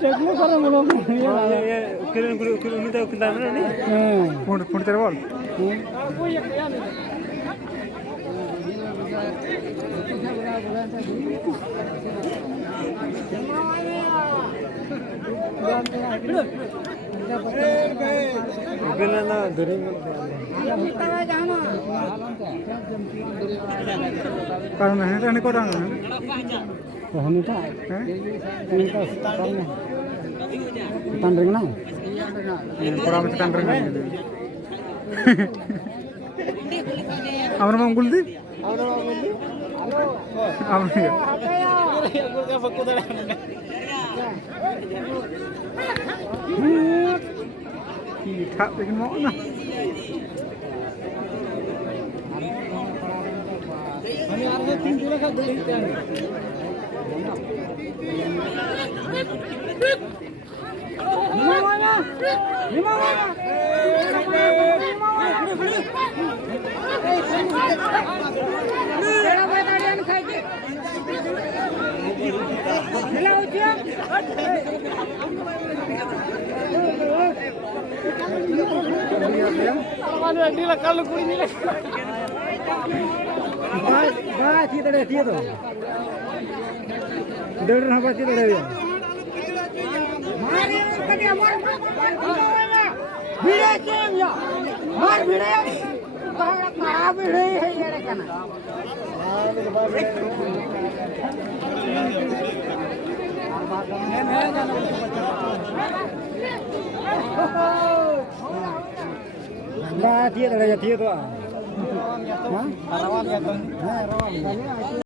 cek lu karena belum. Ya, ukirin minta ukir mana ni? Phone terbol. Ukir na duri. Karena ini kau orang. Ini tak. Ini tak sekarang. Tandring nang. Orang macam tandring nang. Amar manggul di? Amar ni. Tak bikin mau na. Ini harga 3 juta kan beli kan. Lima mana? Kalau kuri nilai. Bah, tidak ada dia tu. Dua apa tidak ada dia. Mari kerja mar. Bide cem ya. Mar bide. Kah bide है ये देखना. Bah, dia ada dia tu. Hah? Rawan ya tu. Rawan.